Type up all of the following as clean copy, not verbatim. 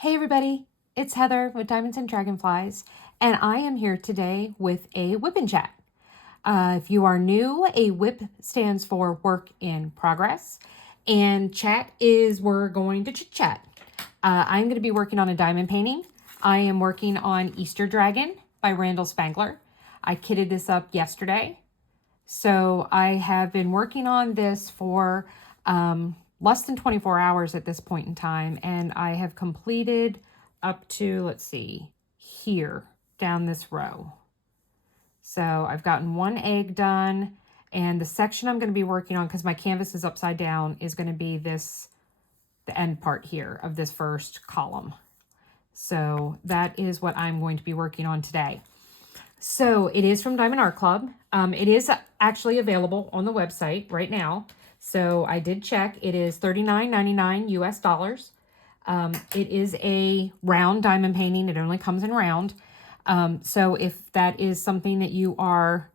Hey everybody, it's Heather with Diamonds and Dragonflies, and I am here today with a WIP and chat. If you are new, a WIP stands for work in progress, and chat is we're going to chit chat. I'm going to be working on a diamond painting. I am working on Easter Dragon by Randall Spangler. I kitted this up yesterday, so I have been working on this for less than 24 hours at this point in time, and I have completed up to, let's see, here down this row. So I've gotten one egg done, and the section I'm going to be working on, because my canvas is upside down, is going to be this, the end part here of this first column. So that is what I'm going to be working on today. So it is from Diamond Art Club. It is actually available on the website right now. So I did check. It is $39.99 US dollars. It is a round diamond painting. It only comes in round. So if that is something that you are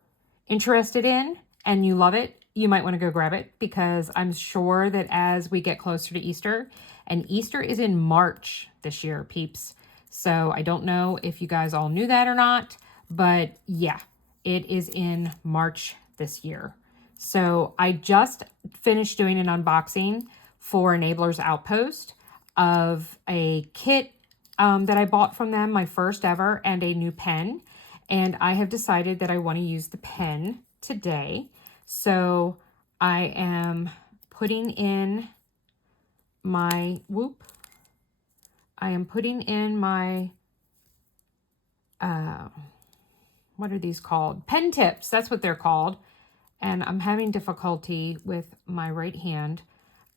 interested in and you love it, you might want to go grab it, because I'm sure that as we get closer to Easter, and Easter is in March this year, peeps. So I don't know if you guys all knew that or not, but yeah, it is in March this year. So I just finished doing an unboxing for Enabler's Outpost of a kit that I bought from them, my first ever, and a new pen. And I have decided that I want to use the pen today. So I am putting in my WIP. I am putting in my, what are these called? Pen tips, that's what they're called. And I'm having difficulty with my right hand.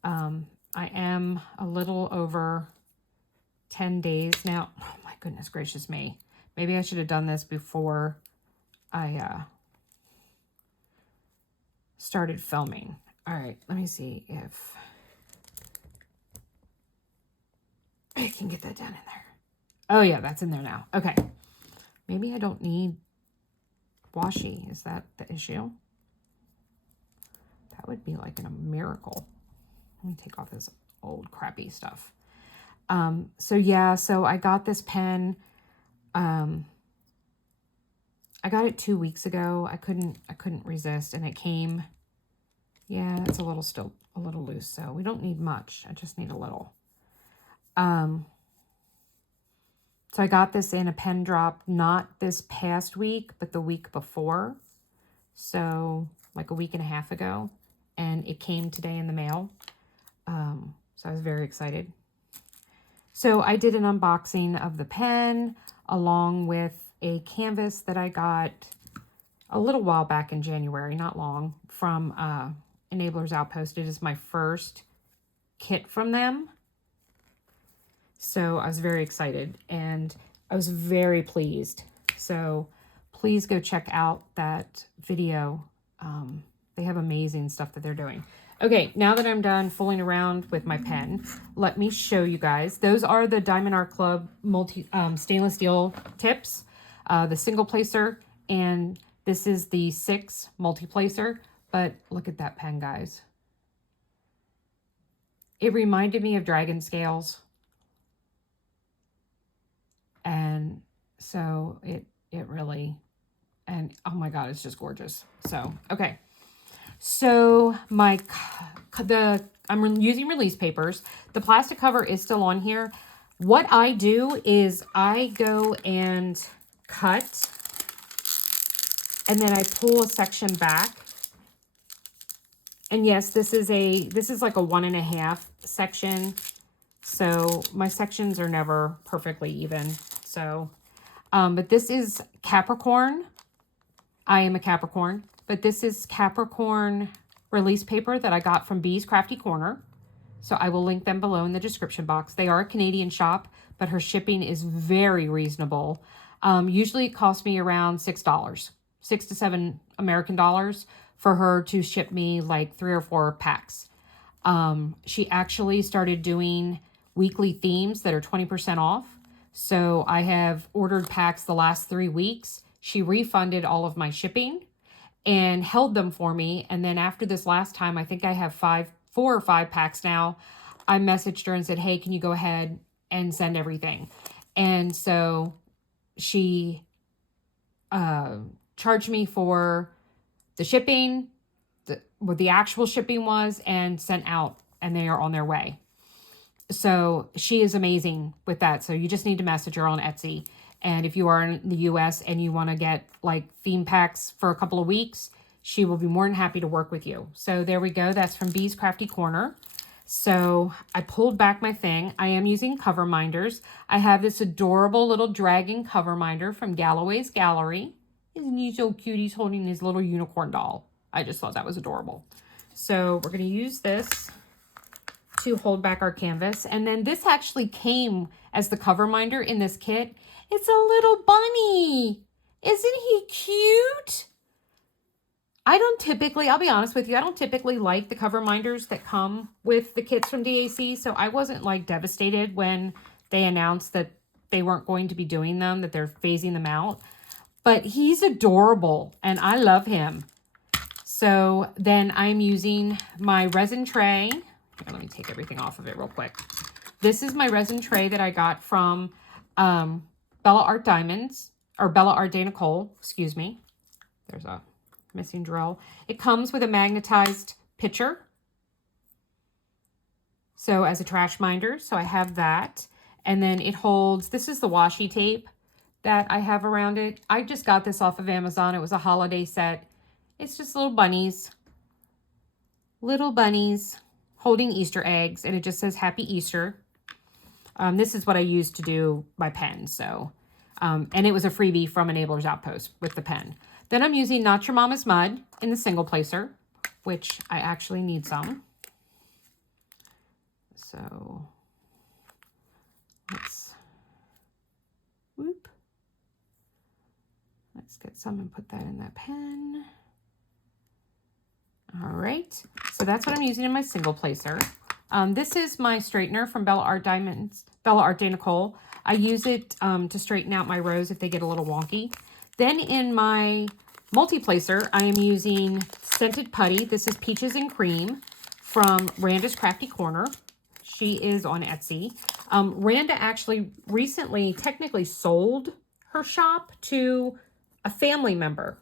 I am a little over 10 days now. Oh my goodness gracious me. Maybe I should have done this before I started filming. All right, let me see if I can get that down in there. Oh yeah, that's in there now. Okay. Maybe I don't need washi. Is that the issue? That would be like a miracle. Let me take off this old crappy stuff. So yeah, so I got this pen. I got it 2 weeks ago. I couldn't resist, and it came. Yeah, it's still a little loose, so we don't need much. I just need a little. So I got this in a pen drop, not this past week, but the week before. So like a week and a half ago, and it came today in the mail. So I was very excited. So I did an unboxing of the pen along with a canvas that I got a little while back in January, not long, from Enabler's Outpost. It is my first kit from them. So I was very excited and I was very pleased. So please go check out that video. They have amazing stuff that they're doing. Okay, now that I'm done fooling around with my pen, let me show you guys. Those are the Diamond Art Club stainless steel tips, the single placer, and this is the 6 multi-placer. But look at that pen, guys. It reminded me of dragon scales. And so it really, and oh my God, it's just gorgeous. So, okay. So I'm using release papers. The plastic cover is still on here. What I do is I go and cut, and then I pull a section back. And yes, this is like a 1.5 section. So my sections are never perfectly even. So, but this is Capricorn. I am a Capricorn, but this is Capricorn release paper that I got from Bee's Crafty Corner. So I will link them below in the description box. They are a Canadian shop, but her shipping is very reasonable. Usually it costs me around $6, 6 to 7 American dollars for her to ship me like 3 or 4 packs. She actually started doing weekly themes that are 20% off. So I have ordered packs the last 3 weeks. She refunded all of my shipping and held them for me. And then after this last time, I think I have 4 or 5 packs now. I messaged her and said, hey, can you go ahead and send everything. And so she charged me for the shipping, what the actual shipping was, and sent out, and they are on their way. So she is amazing with that. So you just need to message her on Etsy. And if you are in the US and you want to get like theme packs for a couple of weeks, she will be more than happy to work with you. So there we go. That's from Bee's Crafty Corner. So I pulled back my thing. I am using cover minders. I have this adorable little dragon cover minder from Galloway's Gallery. Isn't he so cute? He's holding his little unicorn doll. I just thought that was adorable. So we're going to use this to hold back our canvas. And then this actually came as the cover minder in this kit. It's a little bunny. Isn't he cute? I'll be honest with you, I don't typically like the cover minders that come with the kits from DAC. So I wasn't like devastated when they announced that they weren't going to be doing them, that they're phasing them out. But he's adorable and I love him. So then I'm using my resin tray. Here, let me take everything off of it real quick. This is my resin tray that I got from Bella Art Diamonds, or Bella Art de Nicole, excuse me. There's a missing drill. It comes with a magnetized pitcher. So as a trash minder, so I have that. And then it holds, this is the washi tape that I have around it. I just got this off of Amazon. It was a holiday set. It's just little bunnies holding Easter eggs, and it just says Happy Easter. This is what I used to do my pen. So, and it was a freebie from Enablers Outpost with the pen. Then I'm using Not Your Mama's Mud in the single placer, which I actually need some. So let's get some and put that in that pen. All right, so that's what I'm using in my single placer. This is my straightener from Bella Art Diamonds, Bella Art de Nicole. I use it to straighten out my rows if they get a little wonky. Then in my multi-placer, I am using Scented Putty. This is Peaches and Cream from Randa's Crafty Corner. She is on Etsy. Randa actually recently technically sold her shop to a family member.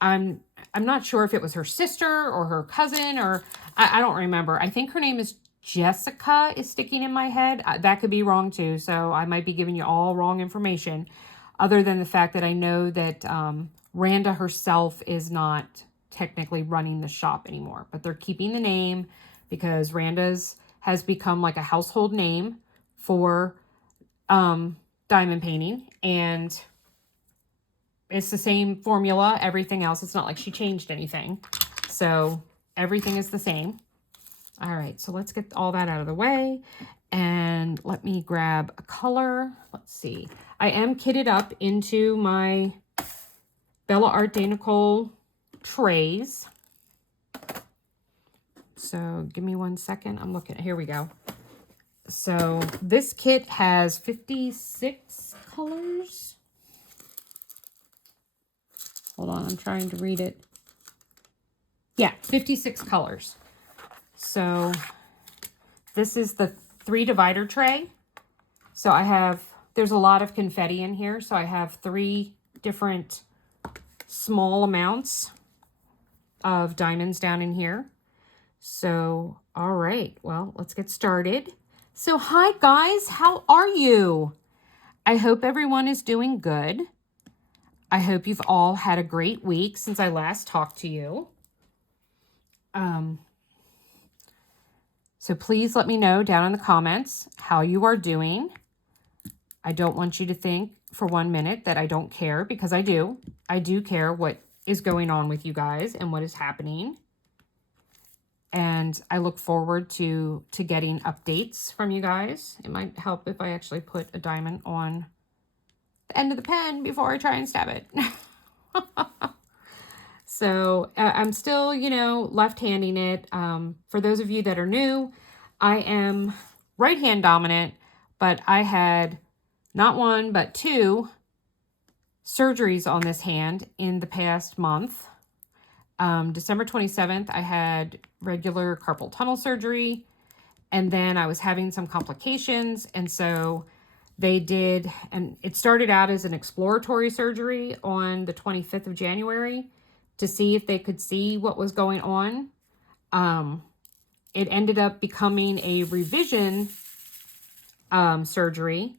I'm not sure if it was her sister or her cousin, or I don't remember. I think her name is Jessica is sticking in my head. That could be wrong too, so I might be giving you all wrong information, other than the fact that I know that Randa herself is not technically running the shop anymore, but they're keeping the name because Randa's has become like a household name for diamond painting, and it's the same formula, everything else. It's not like she changed anything. So everything is the same. All right, so let's get all that out of the way. And let me grab a color. Let's see. I am kitted up into my Bella Art de Nicole trays. So give me 1 second. I'm looking. Here we go. So this kit has 56 colors. Hold on, I'm trying to read it. Yeah, 56 colors. So this is the 3 divider tray. So there's a lot of confetti in here. So I have 3 different small amounts of diamonds down in here. So, all right, well, let's get started. So hi guys, how are you? I hope everyone is doing good. I hope you've all had a great week since I last talked to you. So please let me know down in the comments how you are doing. I don't want you to think for 1 minute that I don't care, because I do. I do care what is going on with you guys and what is happening. And I look forward to getting updates from you guys. It might help if I actually put a diamond on the end of the pen before I try and stab it. So I'm still, left-handing it. For those of you that are new, I am right-hand dominant, but I had not 1, but 2 surgeries on this hand in the past month. December 27th, I had regular carpal tunnel surgery. And then I was having some complications. And so they did, and it started out as an exploratory surgery on the 25th of January to see if they could see what was going on. It ended up becoming a revision surgery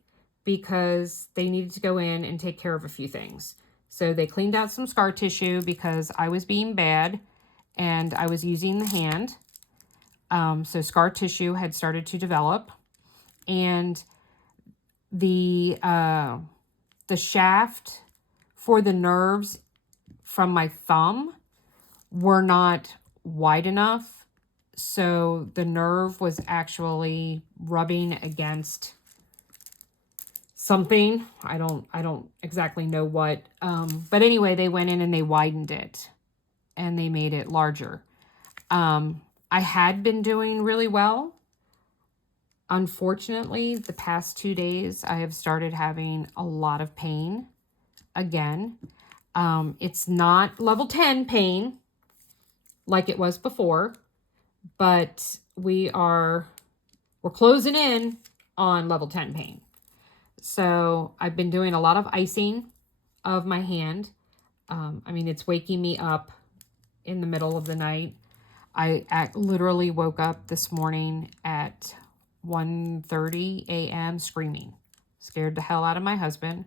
because they needed to go in and take care of a few things. So they cleaned out some scar tissue because I was being bad and I was using the hand. So scar tissue had started to develop, and the shaft for the nerves from my thumb were not wide enough. So the nerve was actually rubbing against something. I don't exactly know what. But anyway, they went in and they widened it and they made it larger. I had been doing really well. Unfortunately, the past 2 days, I have started having a lot of pain again. It's not level 10 pain like it was before, but we're closing in on level 10 pain. So I've been doing a lot of icing of my hand. I mean, it's waking me up in the middle of the night. I literally woke up this morning at 1:30 a.m. screaming. Scared the hell out of my husband.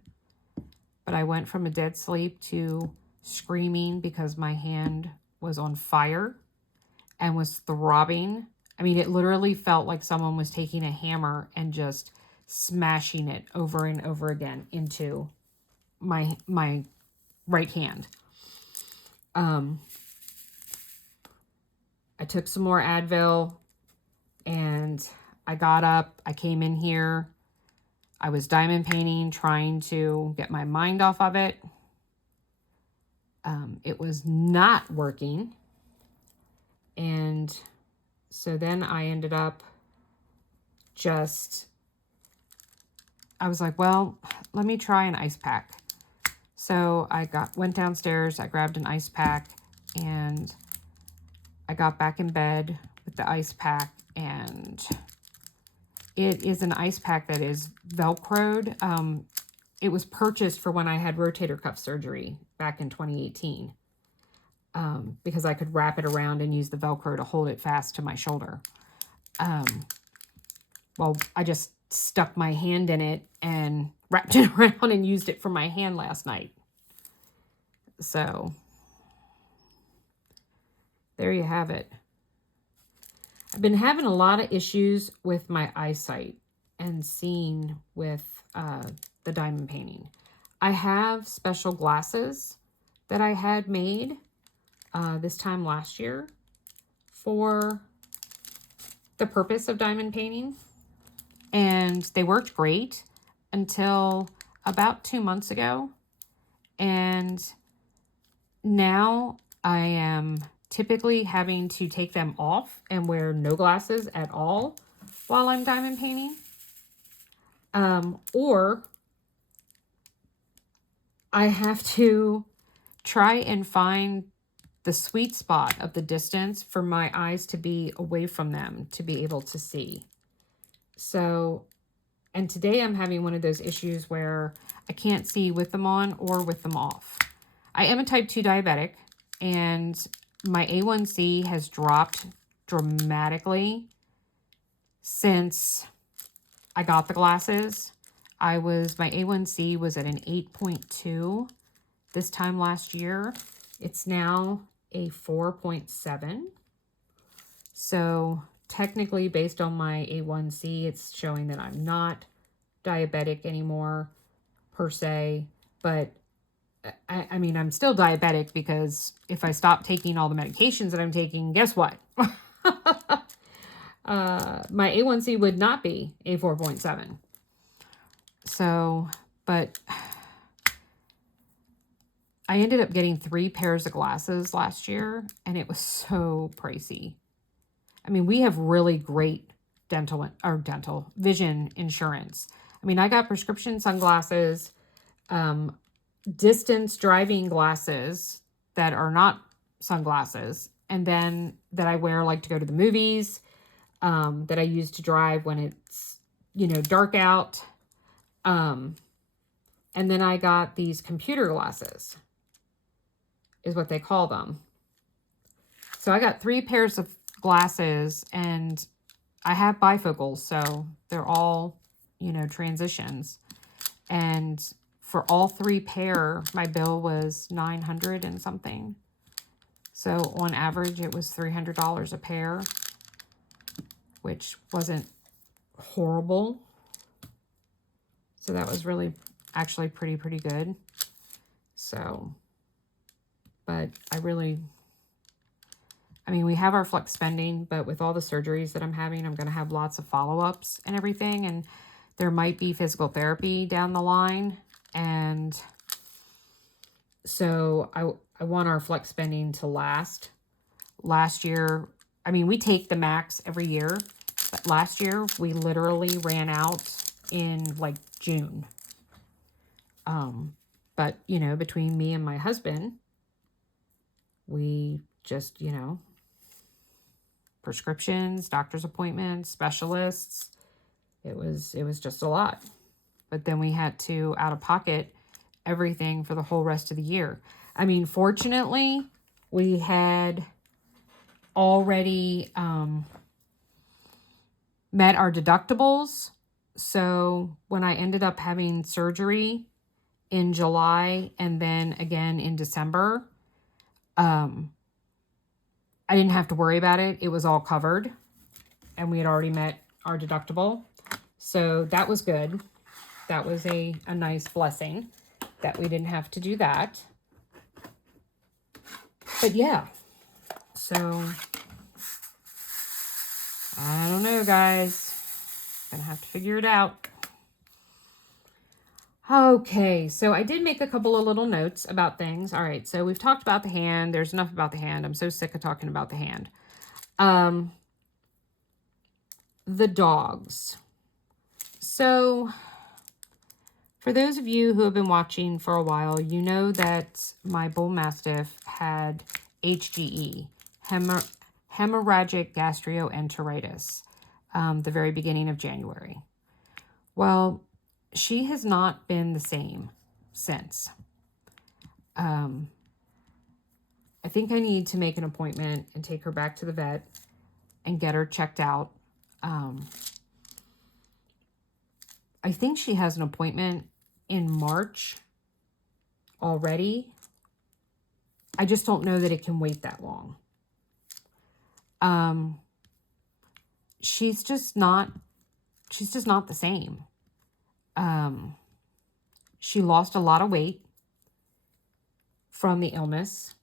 But I went from a dead sleep to screaming because my hand was on fire and was throbbing. I mean, it literally felt like someone was taking a hammer and just smashing it over and over again into my right hand. I took some more Advil and I got up. I came in here. I was diamond painting, trying to get my mind off of it. It was not working. And so then I ended up I was like, well, let me try an ice pack. So I went downstairs, I grabbed an ice pack, and I got back in bed with the ice pack, and it is an ice pack that is Velcroed. It was purchased for when I had rotator cuff surgery back in 2018 because I could wrap it around and use the Velcro to hold it fast to my shoulder. Well, I just stuck my hand in it and wrapped it around and used it for my hand last night. So there you have it. I've been having a lot of issues with my eyesight and seeing with the diamond painting. I have special glasses that I had made this time last year for the purpose of diamond painting. And they worked great until about 2 months ago. And now I am typically having to take them off and wear no glasses at all while I'm diamond painting. Or I have to try and find the sweet spot of the distance for my eyes to be away from them to be able to see. So, and today I'm having one of those issues where I can't see with them on or with them off. I am a type 2 diabetic, and my A1C has dropped dramatically since I got the glasses. My A1C was at an 8.2 this time last year. It's now a 4.7. So technically, based on my A1C, it's showing that I'm not diabetic anymore per se, but I mean, I'm still diabetic because if I stop taking all the medications that I'm taking, guess what? My A1C would not be a 4.7. So, but I ended up getting 3 pairs of glasses last year, and it was so pricey. I mean, we have really great dental vision insurance. I mean, I got prescription sunglasses, distance driving glasses that are not sunglasses, and then that I wear like to go to the movies. that I use to drive when it's, you know, dark out. And then I got these computer glasses, is what they call them. So I got 3 pairs of glasses, and I have bifocals, so they're all, you know, transitions. And for all 3 pair, my bill was $900 and something. So on average, it was $300 a pair, which wasn't horrible. So that was really actually pretty good. So, but I mean, we have our flex spending, but with all the surgeries that I'm having, I'm going to have lots of follow-ups and everything. And there might be physical therapy down the line. And so I want our flex spending to last. Last year, I mean, we take the max every year, but last year we literally ran out in like June. But, you know, between me and my husband, we just, you know, prescriptions, doctor's appointments, specialists, it was just a lot. But then we had to out of pocket everything for the whole rest of the year. I mean, fortunately, we had already met our deductibles. So when I ended up having surgery in July and then again in December, I didn't have to worry about it. It was all covered, and we had already met our deductible. So that was good. That was a nice blessing that we didn't have to do that. But yeah, so I don't know, guys. Gonna have to figure it out. Okay, so I did make a couple of little notes about things. All right, so we've talked about the hand. There's enough about the hand. I'm so sick of talking about the hand. The dogs. So for those of you who have been watching for a while, you know that my bull mastiff had HGE, hemorrhagic gastroenteritis, the very beginning of January. Well, she has not been the same since. I think I need to make an appointment and take her back to the vet and get her checked out. I think she has an appointment in March already. I just don't know that it can wait that long. She's just not the same. She lost a lot of weight from the illness.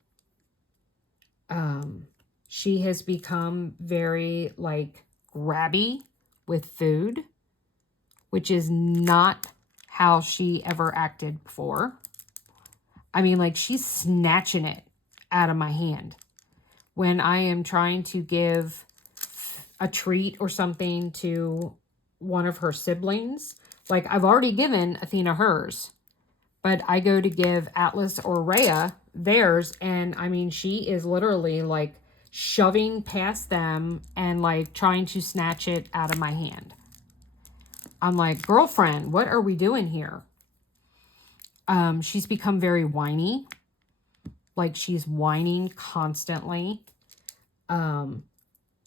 She has become very like grabby with food, which is not how she ever acted before. I mean, like, she's snatching it out of my hand when I am trying to give a treat or something to one of her siblings. Like, I've already given Athena hers, but I go to give Atlas or Rhea theirs, and I mean, she is literally like shoving past them and like trying to snatch it out of my hand. I'm like, girlfriend, what are we doing here? She's become very whiny. Like, she's whining constantly.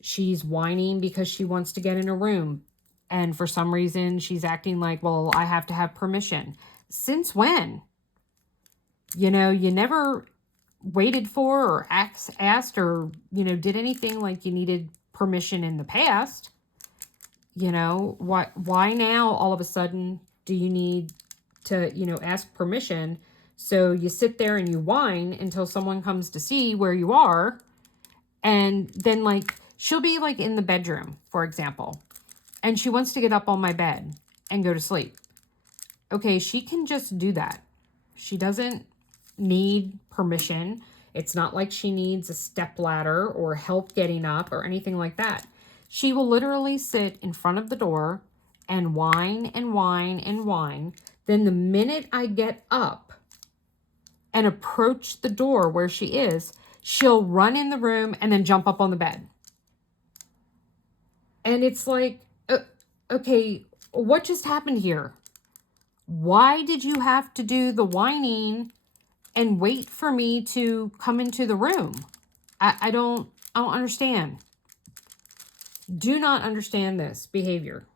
She's whining because she wants to get in a room. And for some reason, she's acting like, well, I have to have permission. Since when? You know, you never waited for or asked or, you know, did anything like you needed permission in the past. You know, why now all of a sudden do you need to, you know, ask permission? So you sit there and you whine until someone comes to see where you are. And then, like, she'll be like in the bedroom, for example, and she wants to get up on my bed and go to sleep. Okay, she can just do that. She doesn't need permission. It's not like she needs a stepladder or help getting up or anything like that. She will literally sit in front of the door and whine and whine and whine. Then the minute I get up and approach the door where she is, she'll run in the room and then jump up on the bed. And it's like, okay, what just happened here? Why did you have to do the whining and wait for me to come into the room? I don't understand. Do not understand this behavior.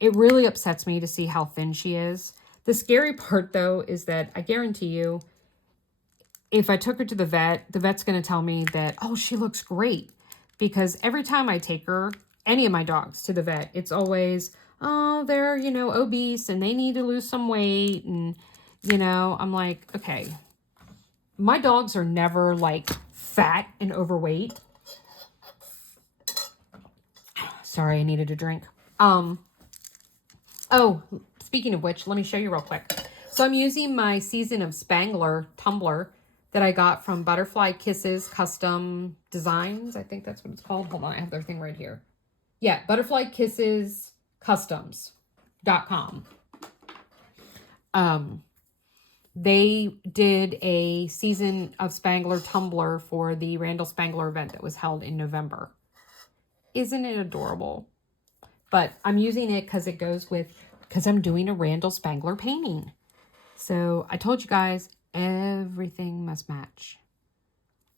It really upsets me to see how thin she is. The scary part, though, is that I guarantee you, if I took her to the vet's going to tell me that, oh, she looks great. Because every time I take her, any of my dogs, to the vet, it's always, oh, they're, obese and they need to lose some weight. And, I'm like, okay, my dogs are never like fat and overweight. Sorry, I needed a drink. Oh, speaking of which, let me show you real quick. So I'm using my Season of Spangler tumbler that I got from Butterfly Kisses Custom Designs. I think that's what it's called. Hold on, I have their thing right here. Yeah, Butterfly Kisses Customs.com. They did a Season of Spangler tumbler for the Randall Spangler event that was held in November. Isn't it adorable? But I'm using it because I'm doing a Randall Spangler painting. So I told you guys, everything must match.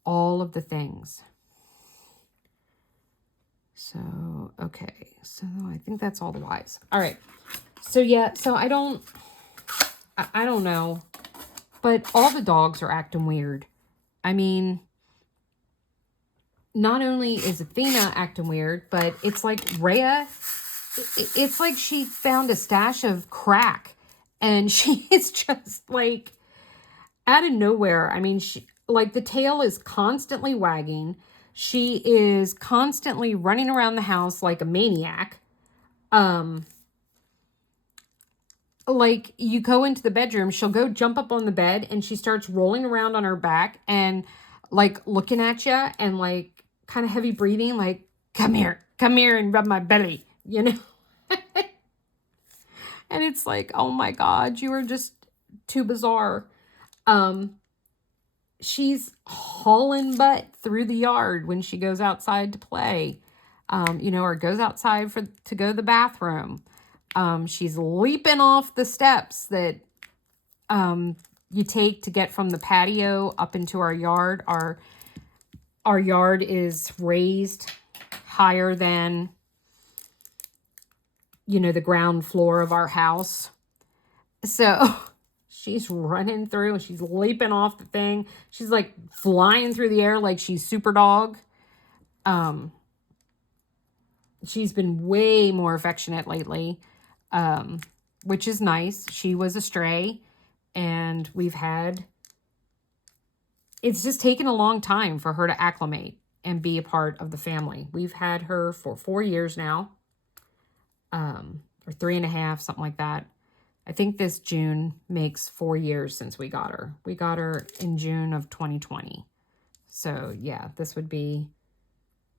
All of the things. So, okay. So I think that's all the whys. All right. So yeah, so I don't know. But all the dogs are acting weird. I mean, not only is Athena acting weird, but it's like Rhea, it's like she found a stash of crack and she is just like out of nowhere. I mean, like the tail is constantly wagging. She is constantly running around the house like a maniac. Like you go into the bedroom, she'll go jump up on the bed and she starts rolling around on her back and like looking at you and like kind of heavy breathing, like, come here and rub my belly, And it's like, oh my God, you are just too bizarre. She's hauling butt through the yard when she goes outside to play, or goes outside to go to the bathroom. She's leaping off the steps that you take to get from the patio up into our yard. Our yard is raised higher than, the ground floor of our house. So she's running through and she's leaping off the thing. She's like flying through the air like she's super dog. She's been way more affectionate lately, which is nice. She was a stray and it's just taken a long time for her to acclimate and be a part of the family. We've had her for 4 years now, or 3.5, something like that. I think this June makes 4 years since we got her. We got her in June of 2020. So yeah, this would be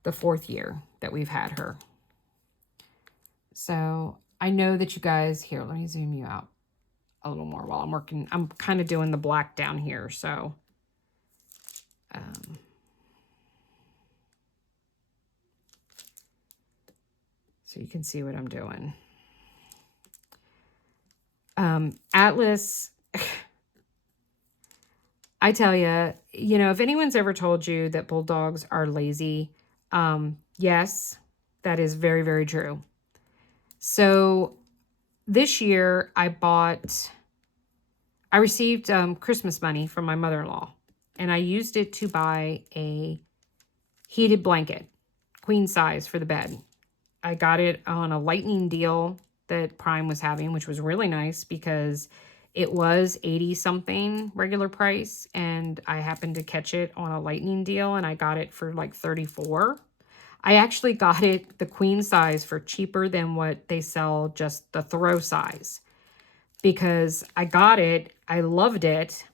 the 4th year that we've had her. So I know that you guys, here, let me zoom you out a little more while I'm working. I'm kind of doing the black down here. So, so you can see what I'm doing. Atlas, I tell you, if anyone's ever told you that bulldogs are lazy, yes, that is very, very true. So this year I received Christmas money from my mother-in-law, and I used it to buy a heated blanket, queen size, for the bed. I got it on a lightning deal that Prime was having, which was really nice because it was 80 something regular price, and I happened to catch it on a lightning deal and I got it for like 34. I actually got it the queen size for cheaper than what they sell just the throw size, because I got it, I loved it,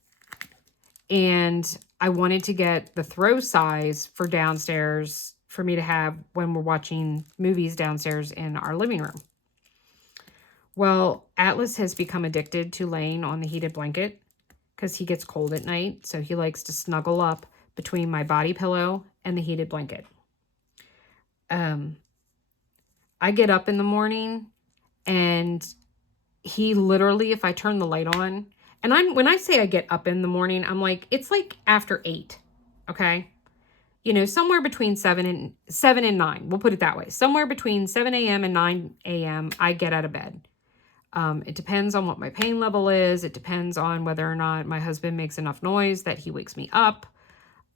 and I wanted to get the throw size for downstairs for me to have when we're watching movies downstairs in our living room. Well, Atlas has become addicted to laying on the heated blanket because he gets cold at night. So he likes to snuggle up between my body pillow and the heated blanket. I get up in the morning and he literally, if I turn the light on, and when I say I get up in the morning, I'm like, it's like after 8, okay? You know, somewhere between 7 and 9. We'll put it that way. Somewhere between 7 a.m. and 9 a.m. I get out of bed. It depends on what my pain level is. It depends on whether or not my husband makes enough noise that he wakes me up.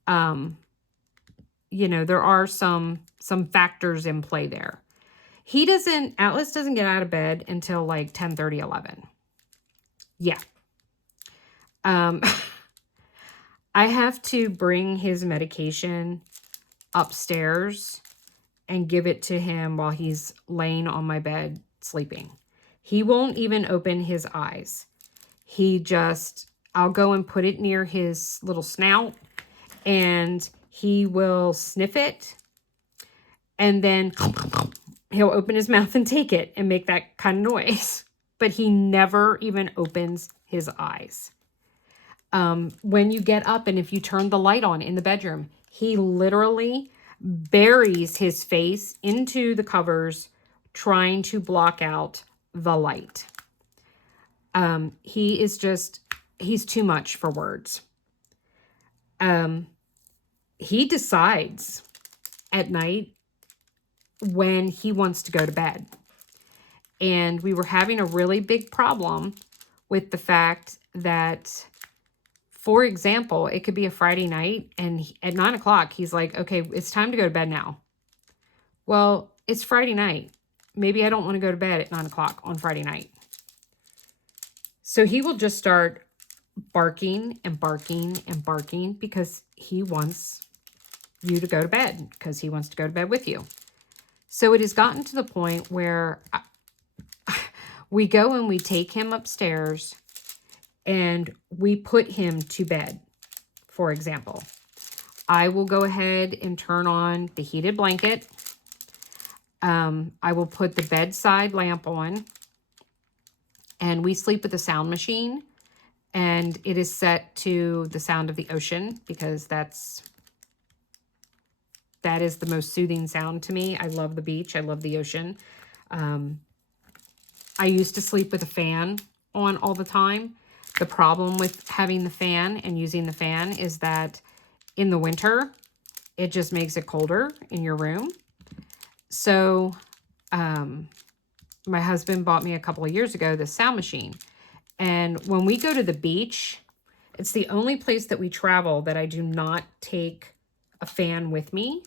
You know, there are some factors in play there. Atlas doesn't get out of bed until like 10:30, 11. Yeah. I have to bring his medication upstairs and give it to him while he's laying on my bed sleeping. He won't even open his eyes. I'll go and put it near his little snout and he will sniff it and then he'll open his mouth and take it and make that kind of noise. But he never even opens his eyes. When you get up and if you turn the light on in the bedroom, he literally buries his face into the covers trying to block out the light. He's too much for words. He decides at night when he wants to go to bed. And we were having a really big problem with the fact that, for example, it could be a Friday night and at 9 o'clock, he's like, okay, it's time to go to bed now. Well, it's Friday night. Maybe I don't want to go to bed at 9 o'clock on Friday night. So he will just start barking and barking and barking because he wants you to go to bed, because he wants to go to bed with you. So it has gotten to the point where we go and we take him upstairs and we put him to bed, for example. I will go ahead and turn on the heated blanket. I will put the bedside lamp on. And we sleep with a sound machine. And it is set to the sound of the ocean because that is the most soothing sound to me. I love the beach. I love the ocean. I used to sleep with a fan on all the time. The problem with having the fan and using the fan is that in the winter, it just makes it colder in your room. So my husband bought me a couple of years ago this sound machine. And when we go to the beach, it's the only place that we travel that I do not take a fan with me.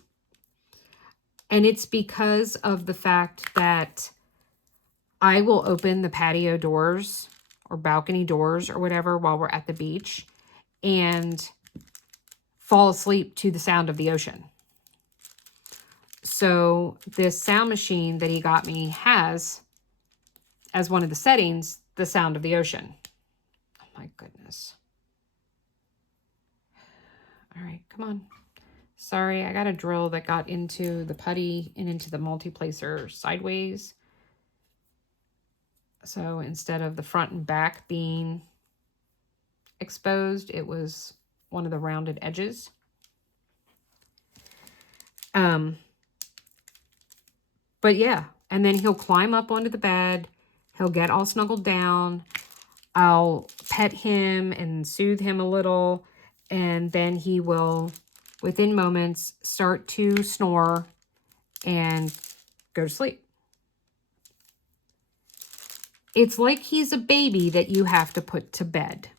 And it's because of the fact that I will open the patio doors or balcony doors or whatever while we're at the beach and fall asleep to the sound of the ocean. So this sound machine that he got me has, as one of the settings, the sound of the ocean. Oh my goodness. All right, come on. Sorry, I got a drill that got into the putty and into the multiplacer sideways. So instead of the front and back being exposed, it was one of the rounded edges. But yeah, and then he'll climb up onto the bed. He'll get all snuggled down. I'll pet him and soothe him a little. And then he will, within moments, start to snore and go to sleep. It's like he's a baby that you have to put to bed.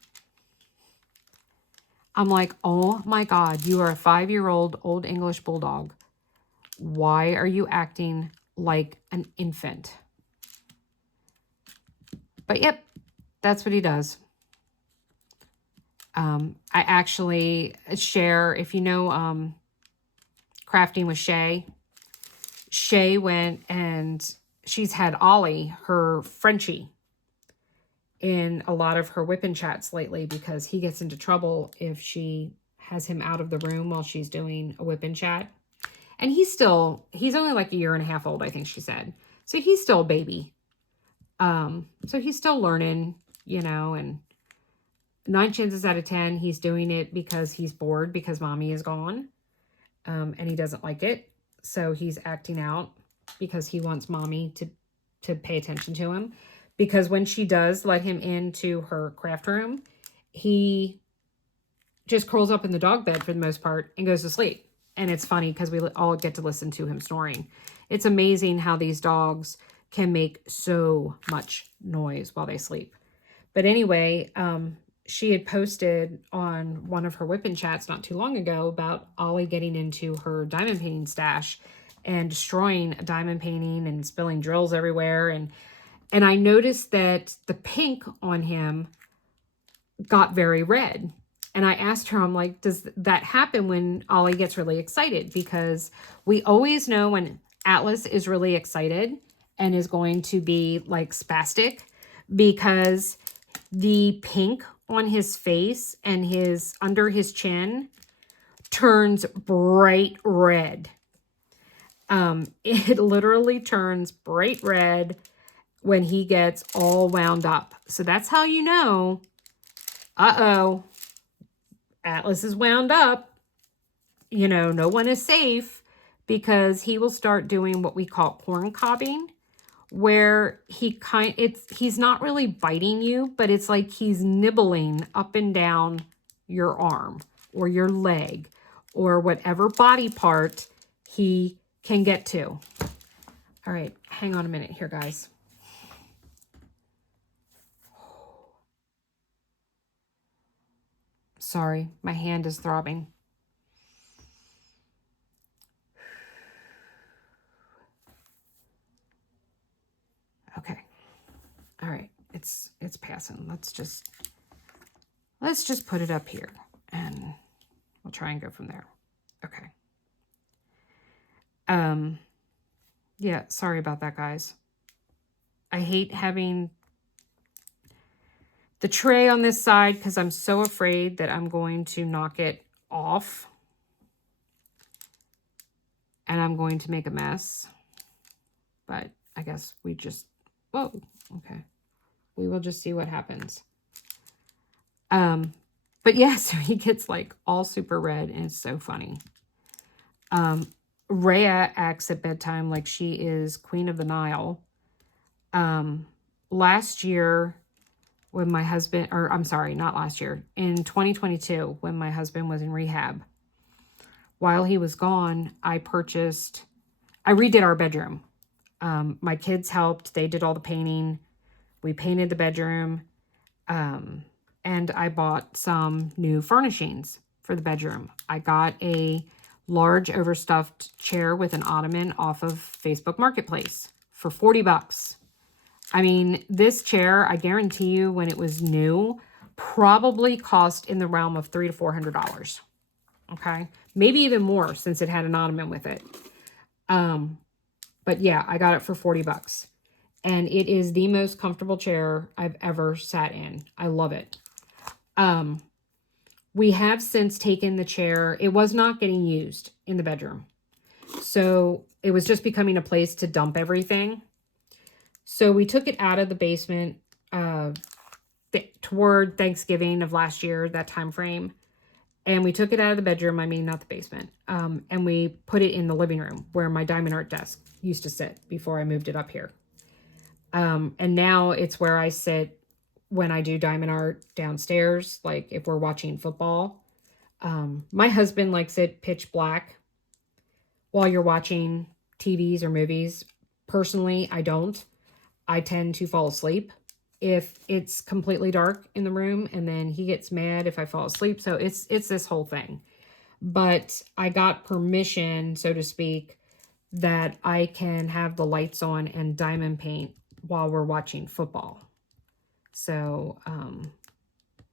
I'm like, oh my God, you are a 5-year-old Old English Bulldog. Why are you acting like an infant? But yep, that's what he does. I actually share, if you know Crafting with Shay, Shay went and she's had Ollie, her Frenchie, in a lot of her whipping chats lately because he gets into trouble if she has him out of the room while she's doing a whipping chat. And he's only like 1.5 years old, I think she said. So he's still a baby. So he's still learning, you know, and 9 chances out of 10, he's doing it because he's bored because mommy is gone. And he doesn't like it. So he's acting out because he wants mommy to pay attention to him. Because when she does let him into her craft room, he just curls up in the dog bed for the most part and goes to sleep. And it's funny because we all get to listen to him snoring. It's amazing how these dogs can make so much noise while they sleep. But anyway, she had posted on one of her whipping chats not too long ago about Ollie getting into her diamond painting stash and destroying a diamond painting and spilling drills everywhere. And I noticed that the pink on him got very red. And I asked her, I'm like, does that happen when Ollie gets really excited? Because we always know when Atlas is really excited and is going to be like spastic, because the pink on his face and his under his chin turns bright red. It literally turns bright red when he gets all wound up. So that's how you know, uh-oh, Atlas is wound up. You know, no one is safe, because he will start doing what we call corn cobbing, where he's not really biting you, but it's like he's nibbling up and down your arm or your leg or whatever body part he can get to. All right, hang on a minute here, guys. Sorry, my hand is throbbing. Okay. All right, it's passing. Let's just put it up here and we'll try and go from there. Okay. Yeah, sorry about that, guys. I hate having the tray on this side because I'm so afraid that I'm going to knock it off and I'm going to make a mess. But I guess we just, whoa, okay. We will just see what happens. But yeah, so he gets like all super red and it's so funny. Rhea acts at bedtime like she is Queen of the Nile. Last year, when my husband, or I'm sorry, not last year, in 2022, when my husband was in rehab, while he was gone, I redid our bedroom. My kids helped. They did all the painting. We painted the bedroom. And I bought some new furnishings for the bedroom. I got a large overstuffed chair with an ottoman off of Facebook Marketplace for $40. I mean, this chair, I guarantee you, when it was new, probably cost in the realm of $300 to $400. Okay, maybe even more since it had an ottoman with it. But yeah, I got it for $40, and it is the most comfortable chair I've ever sat in. I love it. We have since taken the chair. It was not getting used in the bedroom, so it was just becoming a place to dump everything. So we took it out of the basement toward Thanksgiving of last year, that time frame. And we took it out of the bedroom, I mean, not the basement. And we put it in the living room where my diamond art desk used to sit before I moved it up here. And now it's where I sit when I do diamond art downstairs, like if we're watching football. My husband likes it pitch black while you're watching TVs or movies. Personally, I don't. I tend to fall asleep if it's completely dark in the room, and then he gets mad if I fall asleep. So it's this whole thing. But I got permission, so to speak, that I can have the lights on and diamond paint while we're watching football. So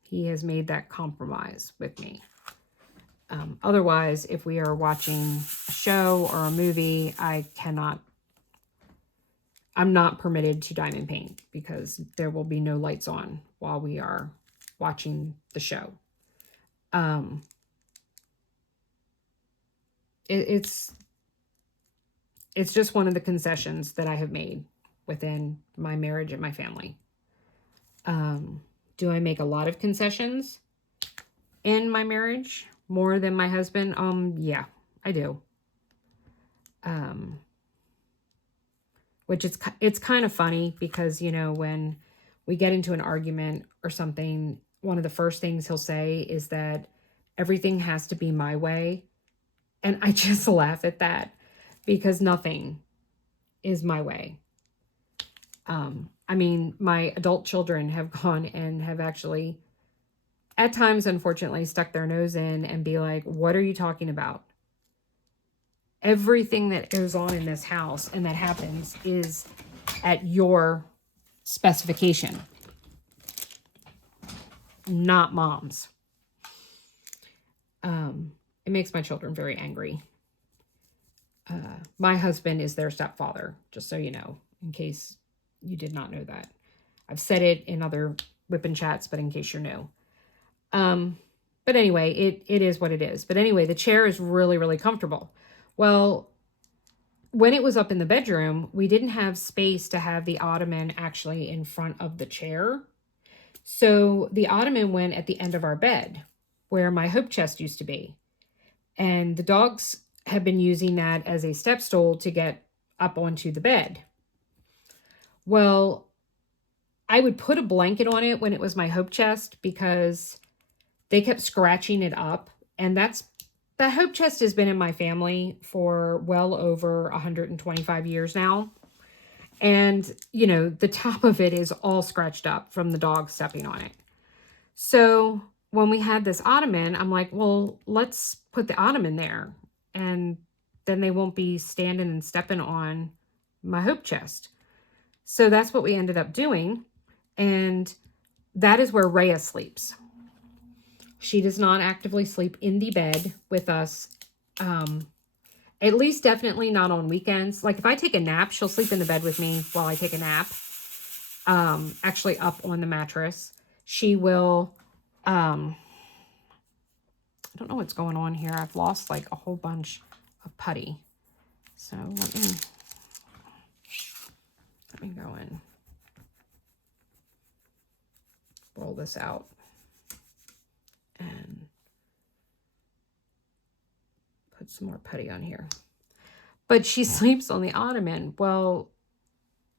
he has made that compromise with me. Otherwise, if we are watching a show or a movie, I'm not permitted to diamond paint because there will be no lights on while we are watching the show. It's just one of the concessions that I have made within my marriage and my family. Do I make a lot of concessions in my marriage? More than my husband? Yeah, I do. Which it's kind of funny because, you know, when we get into an argument or something, one of the first things he'll say is that everything has to be my way. And I just laugh at that because nothing is my way. I mean, my adult children have gone and have actually, at times, unfortunately, stuck their nose in and be like, what are you talking about? Everything that goes on in this house and that happens is at your specification, not mom's. It makes my children very angry. My husband is their stepfather, just so you know, in case you did not know that. I've said it in other WIP and chats, but in case you're new. But anyway, it is what it is. But anyway, the chair is really, really comfortable. Well, when it was up in the bedroom, we didn't have space to have the ottoman actually in front of the chair. So the ottoman went at the end of our bed where my hope chest used to be. And the dogs have been using that as a step stool to get up onto the bed. Well, I would put a blanket on it when it was my hope chest because they kept scratching it up. And that hope chest has been in my family for well over 125 years now. And, you know, the top of it is all scratched up from the dog stepping on it. So when we had this ottoman, I'm like, well, let's put the ottoman there. And then they won't be standing and stepping on my hope chest. So that's what we ended up doing. And that is where Rhea sleeps. She does not actively sleep in the bed with us. At least definitely not on weekends. Like if I take a nap, she'll sleep in the bed with me while I take a nap. Actually up on the mattress. She will, I don't know what's going on here. I've lost like a whole bunch of putty. So let me go and roll this out and put some more putty on here. But she sleeps on the ottoman. Well,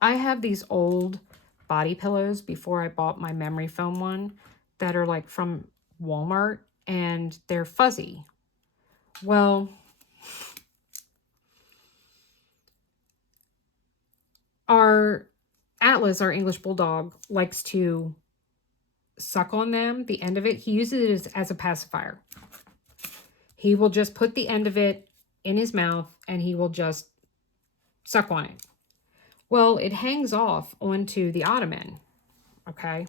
I have these old body pillows before I bought my memory foam one that are like from Walmart and they're fuzzy. Well, our Atlas, our English Bulldog, likes to suck on them, the end of it. He uses it as a pacifier. He will just put the end of it in his mouth and he will just suck on it. Well, it hangs off onto the ottoman, okay?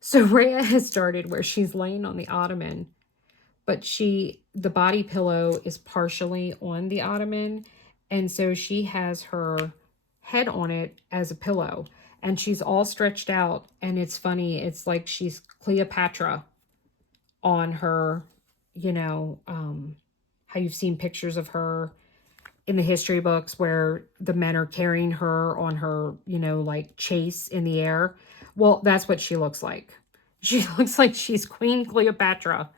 So Rhea has started where she's laying on the ottoman, but the body pillow is partially on the ottoman, and so she has her head on it as a pillow, and she's all stretched out, and it's funny. It's like she's Cleopatra on her, you know, how you've seen pictures of her in the history books where the men are carrying her on her, you know, like chase in the air. Well, that's what she looks like. She looks like she's Queen Cleopatra.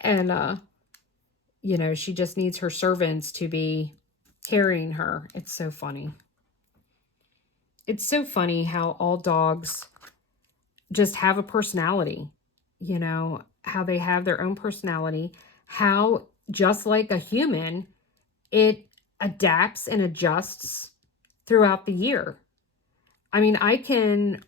And, you know, she just needs her servants to be carrying her. It's so funny. It's so funny how all dogs just have a personality, you know, how they have their own personality, how just like a human, it adapts and adjusts throughout the year. I mean, I can,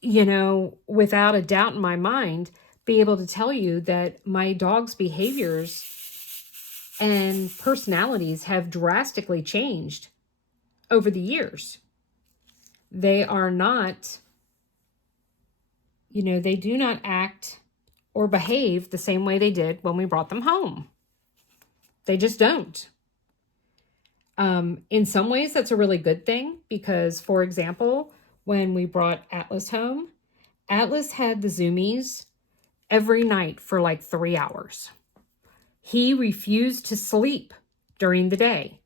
you know, without a doubt in my mind, be able to tell you that my dog's behaviors and personalities have drastically changed over the years. They are not, you know, they do not act or behave the same way they did when we brought them home. They just don't. In some ways, that's a really good thing because, for example, when we brought Atlas home, Atlas had the zoomies every night for like 3 hours. He refused to sleep during the day.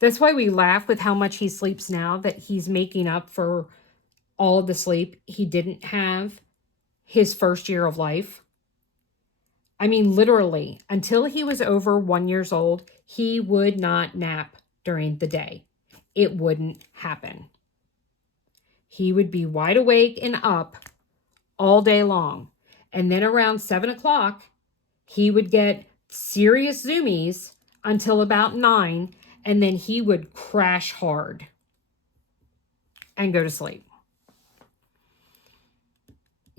That's why we laugh with how much he sleeps now, that he's making up for all of the sleep he didn't have his first year of life. I mean, literally, until he was over 1 year old, he would not nap during the day. It wouldn't happen. He would be wide awake and up all day long. And then around 7 o'clock, he would get serious zoomies until about 9, and then he would crash hard and go to sleep.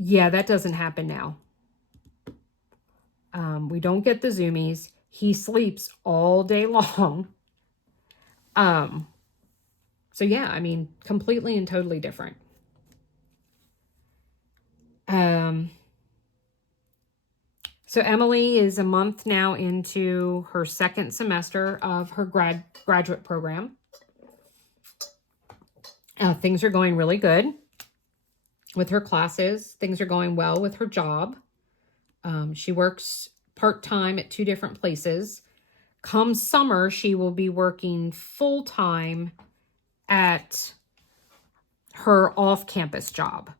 Yeah, that doesn't happen now. We don't get the zoomies. He sleeps all day long. So yeah, I mean, completely and totally different. So Emily is a month now into her second semester of her graduate program. Things are going really good with her classes. Things are going well with her job. She works part-time at 2 different places. Come summer, she will be working full-time at her off-campus job.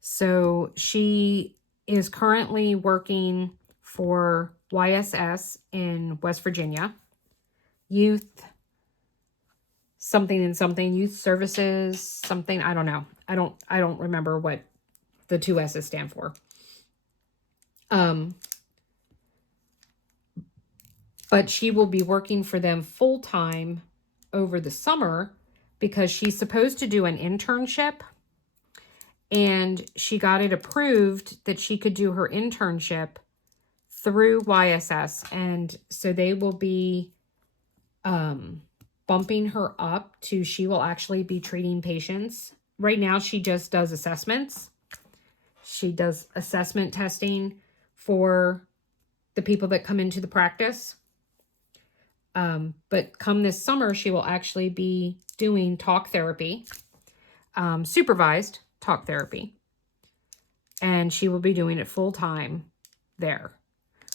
So she is currently working for YSS in West Virginia. Youth something and something, youth services, something, I don't know. I don't remember what the 2 S's stand for. But she will be working for them full-time over the summer because she's supposed to do an internship, and she got it approved that she could do her internship through YSS. And so they will be bumping her up to, she will actually be treating patients. Right now, she just does assessments. She does assessment testing for the people that come into the practice. But come this summer, she will actually be doing talk therapy, supervised talk therapy. And she will be doing it full-time there.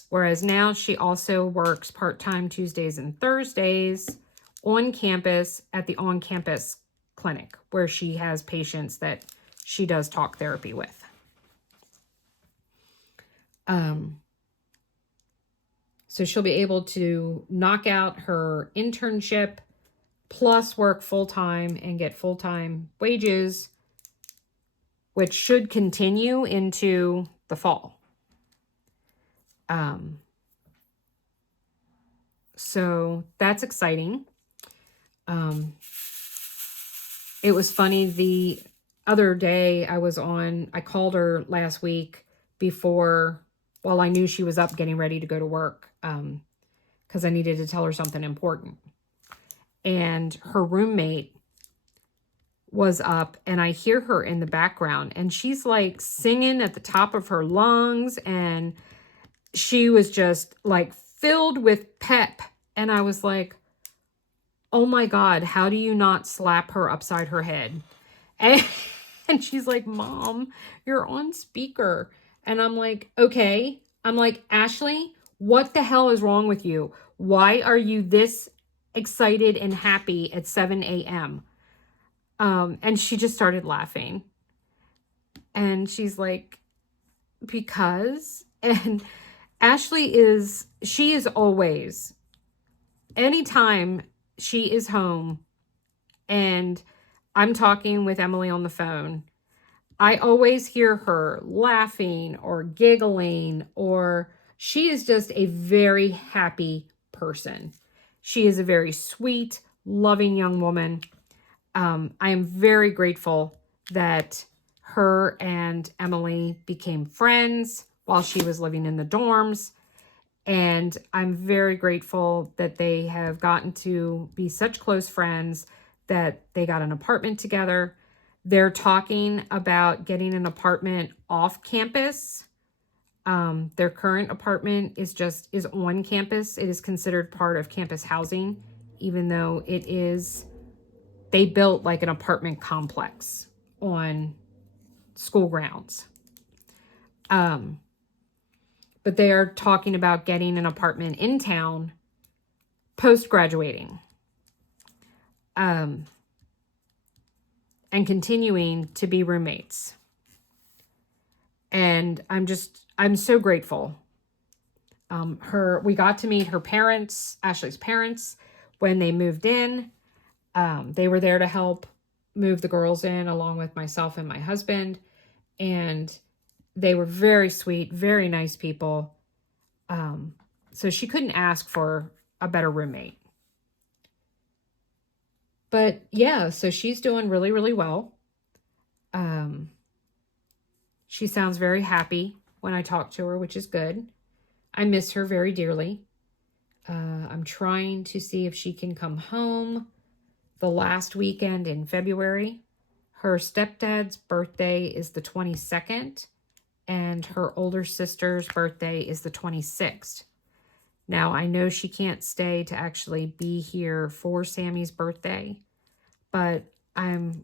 Whereas now she also works part-time Tuesdays and Thursdays on campus at the on-campus clinic where she has patients that she does talk therapy with. So she'll be able to knock out her internship plus work full-time and get full-time wages, which should continue into the fall. So that's exciting. It was funny, the other day I called her last week while I knew she was up getting ready to go to work, because I needed to tell her something important. And her roommate was up, and I hear her in the background, and she's like singing at the top of her lungs, and she was just like filled with pep. And I was like, oh my God, how do you not slap her upside her head? And she's like, Mom, you're on speaker. And I'm like, okay. I'm like, Ashley, what the hell is wrong with you? Why are you this excited and happy at 7 a.m.? And she just started laughing. And she's like, because? And Ashley is always, anytime she is home and I'm talking with Emily on the phone, I always hear her laughing or giggling, or she is just a very happy person. She is a very sweet, loving young woman. I am very grateful that her and Emily became friends while she was living in the dorms. And I'm very grateful that they have gotten to be such close friends that they got an apartment together. They're talking about getting an apartment off campus. Their current apartment is on campus. It is considered part of campus housing, even though they built like an apartment complex on school grounds. But they are talking about getting an apartment in town post-graduating. And continuing to be roommates. And I'm so grateful. We got to meet her parents, Ashley's parents, when they moved in. They were there to help move the girls in along with myself and my husband. And they were very sweet, very nice people. So she couldn't ask for a better roommate. But yeah, so she's doing really, really well. She sounds very happy when I talk to her, which is good. I miss her very dearly. I'm trying to see if she can come home the last weekend in February. Her stepdad's birthday is the 22nd, and her older sister's birthday is the 26th. Now, I know she can't stay to actually be here for Sammy's birthday, but I'm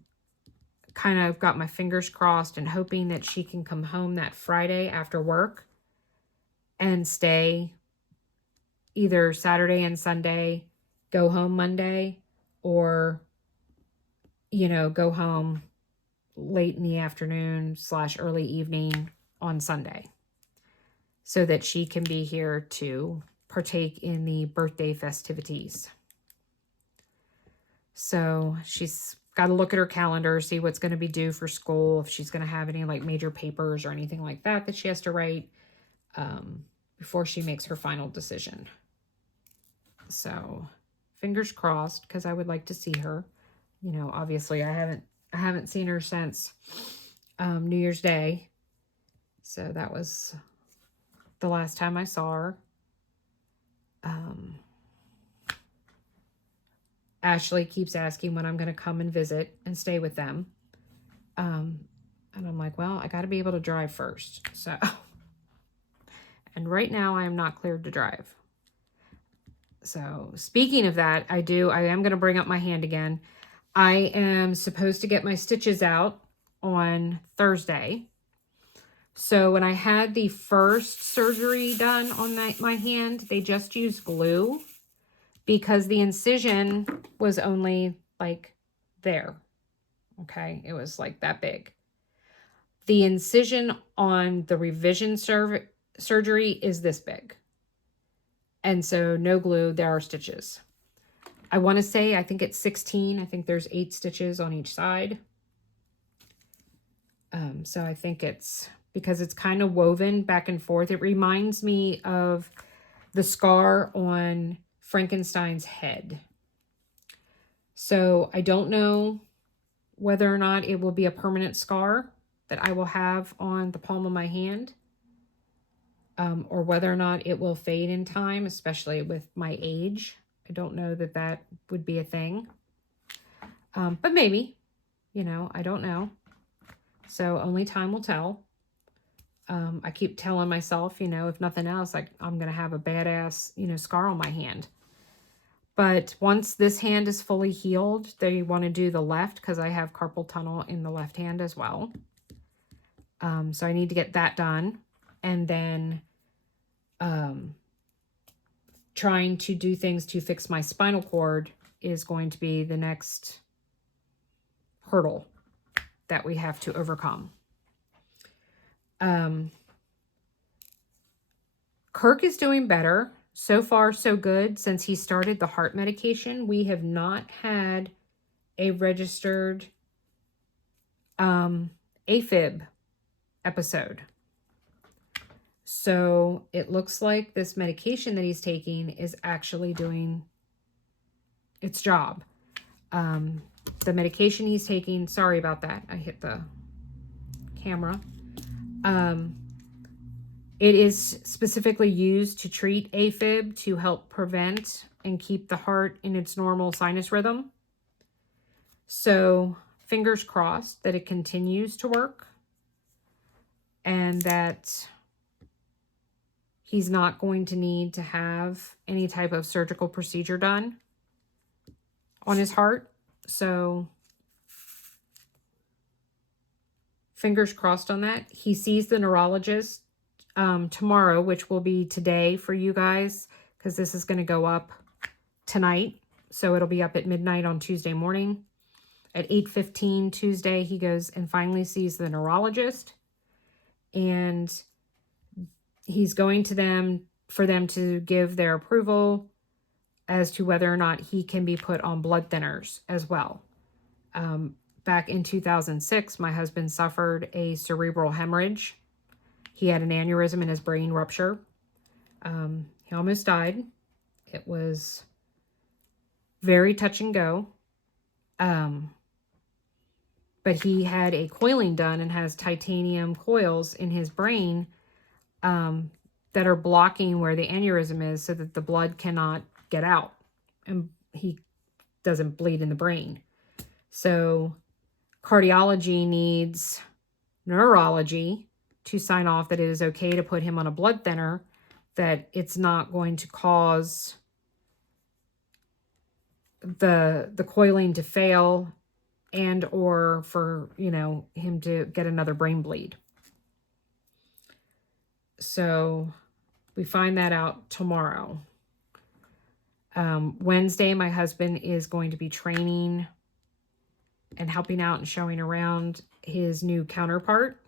kind of got my fingers crossed and hoping that she can come home that Friday after work and stay either Saturday and Sunday, go home Monday, or, go home late in the afternoon / early evening on Sunday so that she can be here to partake in the birthday festivities. So she's got to look at her calendar, see what's going to be due for school, if she's going to have any like major papers or anything like that she has to write before she makes her final decision. So fingers crossed, because I would like to see her. Obviously I haven't seen her since New Year's Day. So that was the last time I saw her. Ashley keeps asking when I'm going to come and visit and stay with them. And I'm like, well, I got to be able to drive first. So, and right now I am not cleared to drive. So speaking of that, I am going to bring up my hand again. I am supposed to get my stitches out on Thursday. So when I had the first surgery done on my hand, they just used glue because the incision was only like there. Okay, it was like that big. The incision on the revision surgery is this big. And so no glue, there are stitches. I want to say, I think it's 16. I think there's 8 stitches on each side. So I think it's, because it's kind of woven back and forth. It reminds me of the scar on Frankenstein's head. So I don't know whether or not it will be a permanent scar that I will have on the palm of my hand, or whether or not it will fade in time, especially with my age. I don't know that would be a thing. But maybe, I don't know. So only time will tell. I keep telling myself, if nothing else, like I'm going to have a badass, scar on my hand. But once this hand is fully healed, they want to do the left because I have carpal tunnel in the left hand as well. So I need to get that done. And then trying to do things to fix my spinal cord is going to be the next hurdle that we have to overcome. Kirk is doing better. So far, so good. Since he started the heart medication, we have not had a registered AFib episode. So it looks like this medication that he's taking is actually doing its job. The medication he's taking, sorry about that, I hit the camera. It is specifically used to treat AFib to help prevent and keep the heart in its normal sinus rhythm. So fingers crossed that it continues to work and that he's not going to need to have any type of surgical procedure done on his heart. So fingers crossed on that. He sees the neurologist tomorrow, which will be today for you guys, because this is going to go up tonight. So it'll be up at midnight on Tuesday morning. At 8:15 Tuesday, he goes and finally sees the neurologist. and he's going to them for them to give their approval as to whether or not he can be put on blood thinners as well. Back in 2006, my husband suffered a cerebral hemorrhage. He had an aneurysm in his brain rupture. He almost died. It was very touch and go. But he had a coiling done and has titanium coils in his brain that are blocking where the aneurysm is so that the blood cannot get out and he doesn't bleed in the brain. So cardiology needs neurology to sign off that it is okay to put him on a blood thinner, that it's not going to cause the coiling to fail and or for, him to get another brain bleed. So we find that out tomorrow. Wednesday, my husband is going to be training and helping out and showing around his new counterpart.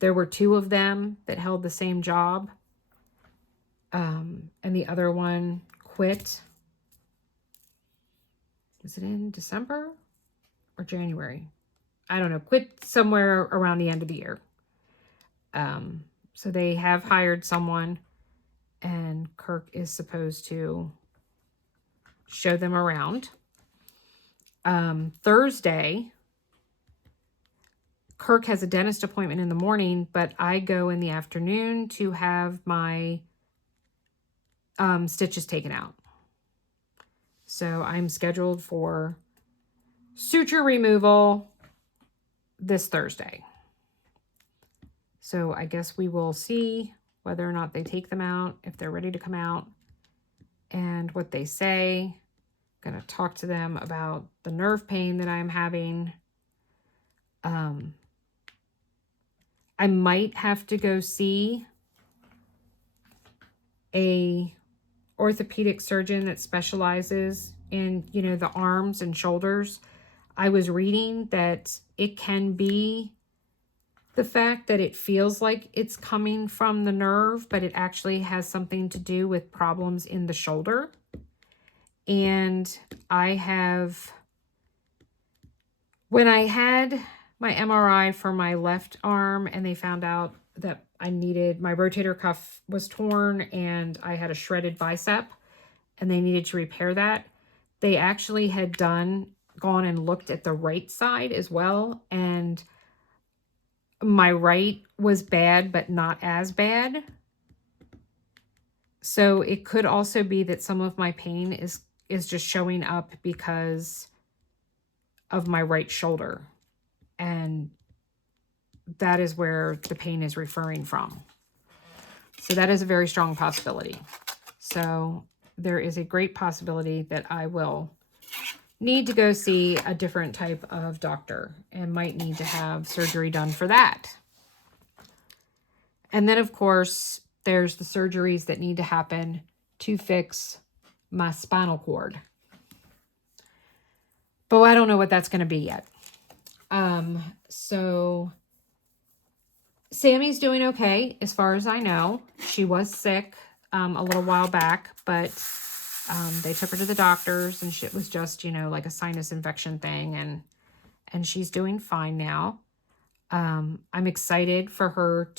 There were 2 of them that held the same job. And the other one quit. Was it in December or January? I don't know. Quit somewhere around the end of the year. So they have hired someone, and Kirk is supposed to show them around. Thursday, Kirk has a dentist appointment in the morning, but I go in the afternoon to have my stitches taken out. So I'm scheduled for suture removal this Thursday. So I guess we will see whether or not they take them out, if they're ready to come out, and what they say. I'm going to talk to them about the nerve pain that I'm having. I might have to go see a orthopedic surgeon that specializes in, the arms and shoulders. I was reading that it can be the fact that it feels like it's coming from the nerve, but it actually has something to do with problems in the shoulder. And when I had my MRI for my left arm and they found out that my rotator cuff was torn and I had a shredded bicep and they needed to repair that, they actually had gone and looked at the right side as well. And my right was bad, but not as bad. So it could also be that some of my pain is just showing up because of my right shoulder. And that is where the pain is referring from. So that is a very strong possibility. So there is a great possibility that I will need to go see a different type of doctor and might need to have surgery done for that. And then, of course, there's the surgeries that need to happen to fix my spinal cord. But I don't know what that's going to be yet. So Sammy's doing okay, as far as I know. She was sick a little while back, but they took her to the doctors, and it was just, like a sinus infection thing, and she's doing fine now. I'm excited for her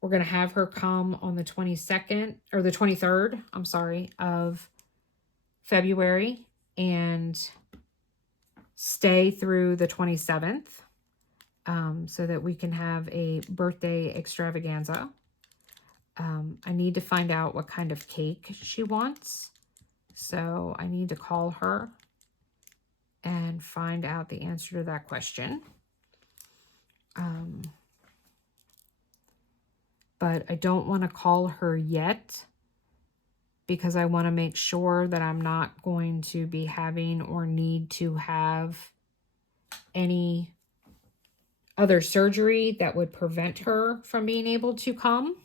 we're going to have her come on the 22nd, or the 23rd, of February, and stay through the 27th, so that we can have a birthday extravaganza. I need to find out what kind of cake she wants. So I need to call her and find out the answer to that question. But I don't want to call her yet because I want to make sure that I'm not going to be having or need to have any other surgery that would prevent her from being able to come.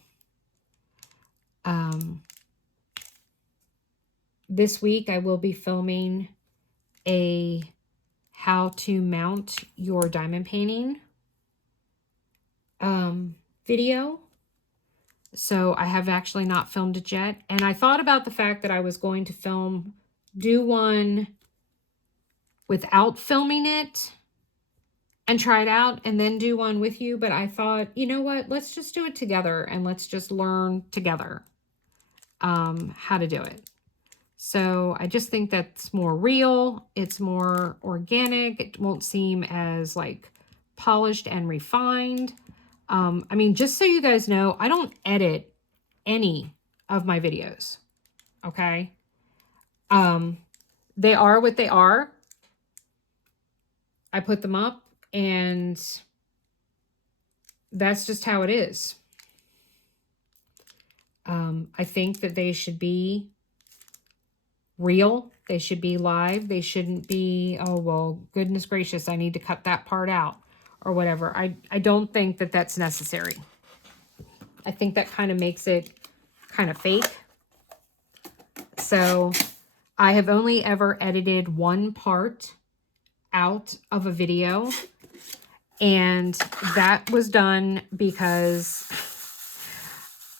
This week I will be filming a how to mount your diamond painting video. So I have actually not filmed it yet. And I thought about the fact that I was going to do one without filming it and try it out and then do one with you. But I thought, you know what, let's just do it together and let's just learn together how to do it. So I just think that's more real. It's more organic. It won't seem as like polished and refined. I mean, just so you guys know, I don't edit any of my videos. Okay. They are what they are. I put them up and that's just how it is. I think that they should be real. They should be live. They shouldn't be, oh, well, goodness gracious, I need to cut that part out or whatever. I don't think that that's necessary. I think that kind of makes it kind of fake. So I have only ever edited one part out of a video, and that was done because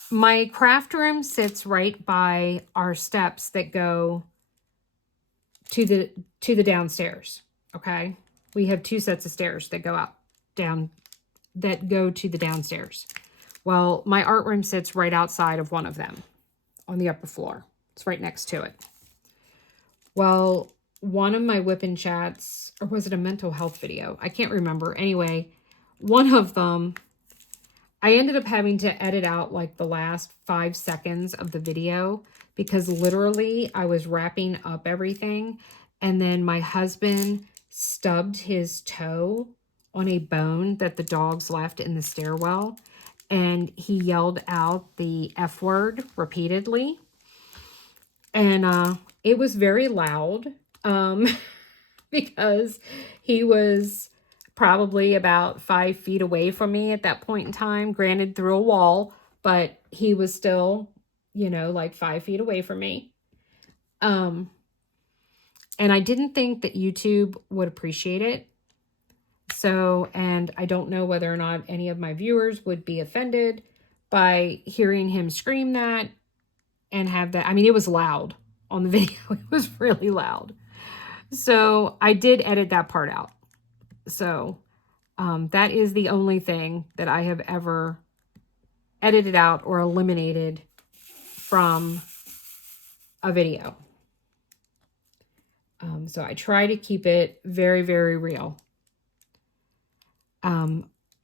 my craft room sits right by our steps that go to the downstairs. Okay. We have 2 sets of stairs that go that go to the downstairs. Well, my art room sits right outside of one of them on the upper floor. It's right next to it. Well, one of my whip and chats, or was it a mental health video? I can't remember. Anyway, one of them, I ended up having to edit out like the last 5 seconds of the video because literally I was wrapping up everything and then my husband stubbed his toe on a bone that the dogs left in the stairwell, and he yelled out the F word repeatedly. And it was very loud because he was probably about 5 feet away from me at that point in time, granted through a wall, but he was still, you know, like 5 feet away from me. And I didn't think that YouTube would appreciate it. So, and I don't know whether or not any of my viewers would be offended by hearing him scream that and have that. I mean, it was loud on the video. It was really loud. So I did edit that part out. So that is the only thing that I have ever edited out or eliminated from a video. So I try to keep it very, very real.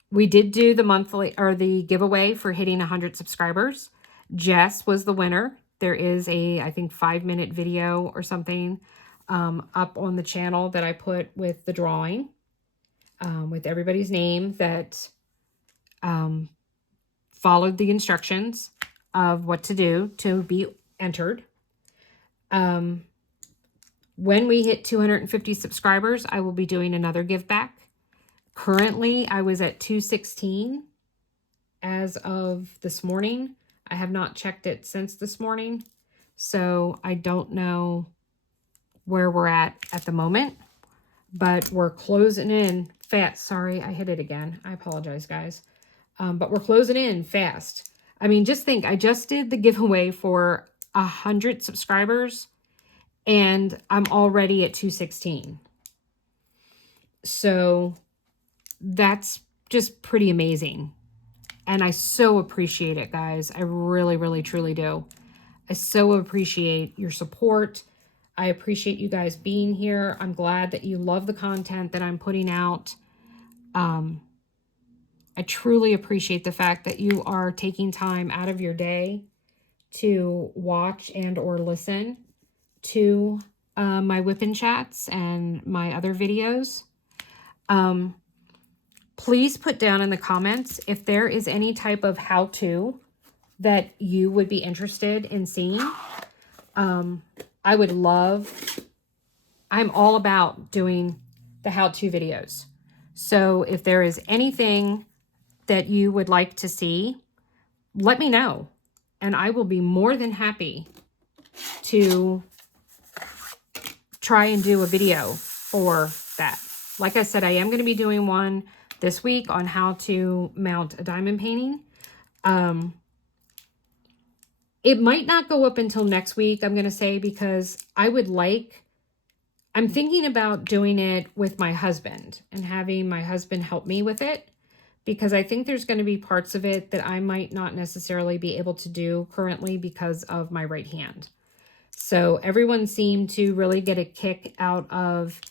We did do the monthly or the giveaway for hitting 100 subscribers. Jess was the winner. There is a, I think, 5-minute video or something up on the channel that I put with the drawing, with everybody's name that followed the instructions of what to do to be entered. When we hit 250 subscribers, I will be doing another give back. Currently, I was at 216 as of this morning. I have not checked it since this morning, so I don't know where we're at the moment, but we're closing in fast. Sorry, I hit it again. I apologize, guys. But we're closing in fast. I mean, just think, I just did the giveaway for 100 subscribers, and I'm already at 216. So that's just pretty amazing. And I so appreciate it, guys. I really, really, truly do. I so appreciate your support. I appreciate you guys being here. I'm glad that you love the content that I'm putting out. I truly appreciate the fact that you are taking time out of your day to watch and or listen to my whip and chats and my other videos. Please put down in the comments if there is any type of how-to that you would be interested in seeing. I would love, I'm all about doing the how-to videos. So if there is anything that you would like to see, let me know. And I will be more than happy to try and do a video for that. Like I said, I am going to be doing one this week on how to mount a diamond painting. It might not go up until next week, I'm going to say, because I'm thinking about doing it with my husband and having my husband help me with it, because I think there's going to be parts of it that I might not necessarily be able to do currently because of my right hand. So everyone seemed to really get a kick out of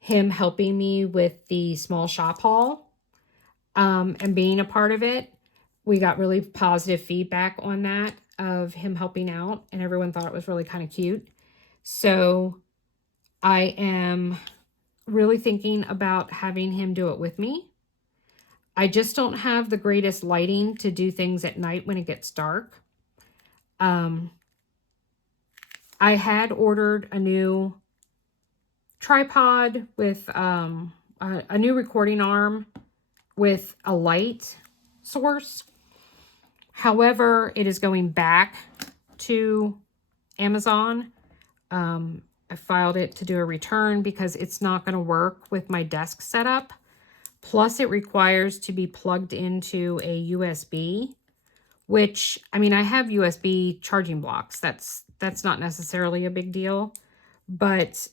him helping me with the small shop haul, and being a part of it. We got really positive feedback on that of him helping out, and everyone thought it was really kind of cute. So I am really thinking about having him do it with me. I just don't have the greatest lighting to do things at night when it gets dark. I had ordered a new tripod with a new recording arm with a light source. However, it is going back to Amazon. I filed it to do a return because it's not going to work with my desk setup. Plus, it requires to be plugged into a USB, which, I mean, I have USB charging blocks. That's not necessarily a big deal, but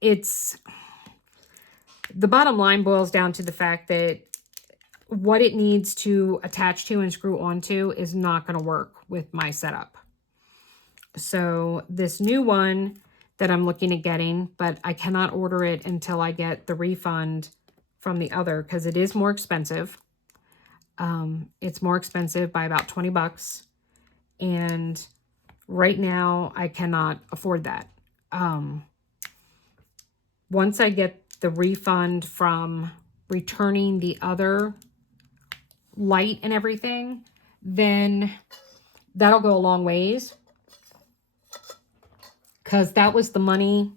the bottom line boils down to the fact that what it needs to attach to and screw onto is not going to work with my setup. So this new one that I'm looking at getting, but I cannot order it until I get the refund from the other, because it is more expensive. It's more expensive by about 20 bucks. And right now I cannot afford that. Once I get the refund from returning the other light and everything, then that'll go a long ways, because that was the money.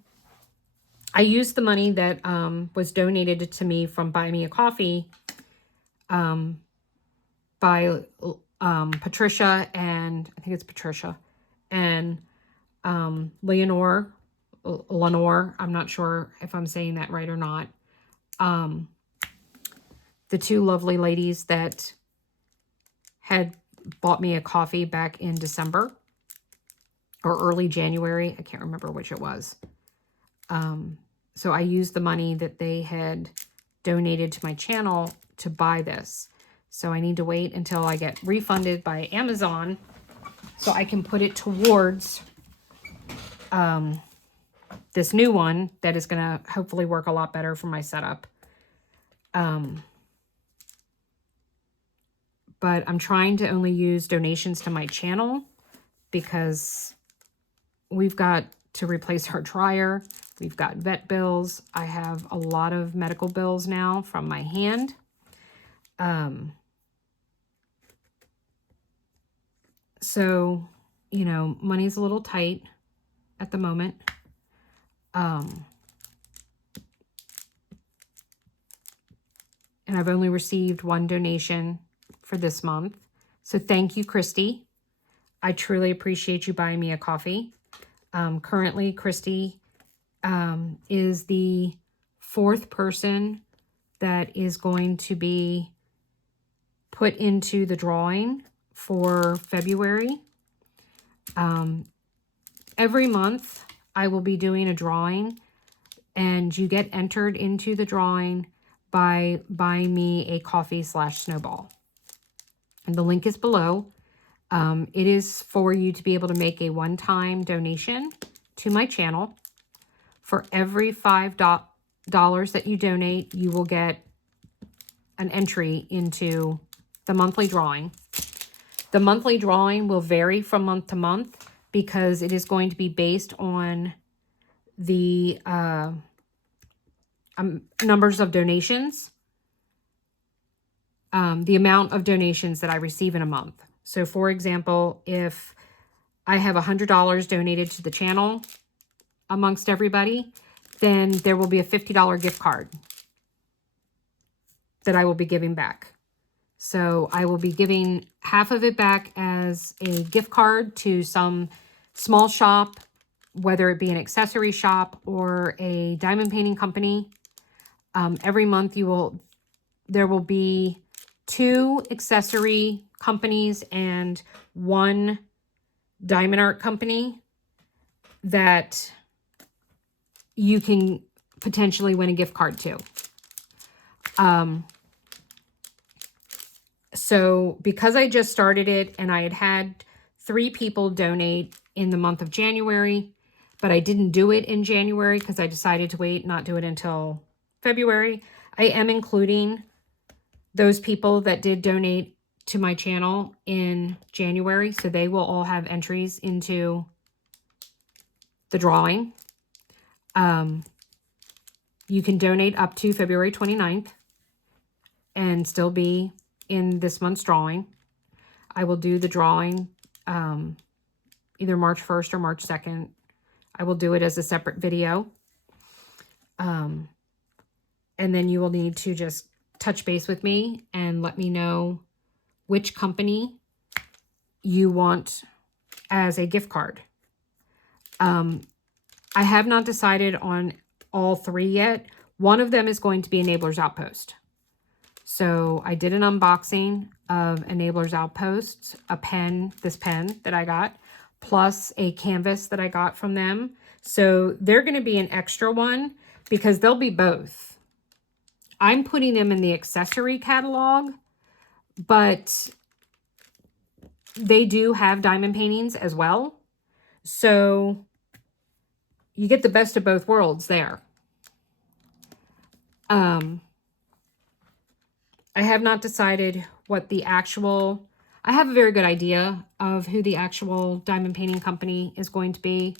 I used the money that was donated to me from Buy Me a Coffee by Patricia, and I think it's Patricia, and Lenore, I'm not sure if I'm saying that right or not. The two lovely ladies that had bought me a coffee back in December or early January. I can't remember which it was. So I used the money that they had donated to my channel to buy this. So I need to wait until I get refunded by Amazon so I can put it towards this new one that is going to hopefully work a lot better for my setup. But I'm trying to only use donations to my channel because we've got to replace our dryer. We've got vet bills. I have a lot of medical bills now from my hand. So, you know, money's a little tight at the moment. And I've only received one donation for this month. So thank you, Christy. I truly appreciate you buying me a coffee. Currently, Christy is the 4th person that is going to be put into the drawing for February. Every month, I will be doing a drawing, and you get entered into the drawing by buying me a coffee/snowball. And the link is below. It is for you to be able to make a one-time donation to my channel. For every $5 that you donate, you will get an entry into the monthly drawing. The monthly drawing will vary from month to month because it is going to be based on the numbers of donations, the amount of donations that I receive in a month. So, for example, if I have $100 donated to the channel amongst everybody, then there will be a $50 gift card that I will be giving back. So I will be giving half of it back as a gift card to some small shop, whether it be an accessory shop or a diamond painting company. Every month you will there will be 2 accessory companies and 1 diamond art company that you can potentially win a gift card to. So because I just started it and I had 3 people donate in the month of January, but I didn't do it in January because I decided to wait, not do it until February, I am including those people that did donate to my channel in January. So they will all have entries into the drawing. You can donate up to February 29th and still be in this month's drawing. I will do the drawing either March 1st or March 2nd. I will do it as a separate video. And then you will need to just touch base with me and let me know which company you want as a gift card. I have not decided on all 3 yet. One of them is going to be Enablers Outpost. So I did an unboxing of Enablers Outpost, this pen that I got, plus a canvas that I got from them. So they're going to be an extra one because they'll be both. I'm putting them in the accessory catalog, but they do have diamond paintings as well. So you get the best of both worlds there. I have not decided what the actual... I have a very good idea of who the actual diamond painting company is going to be,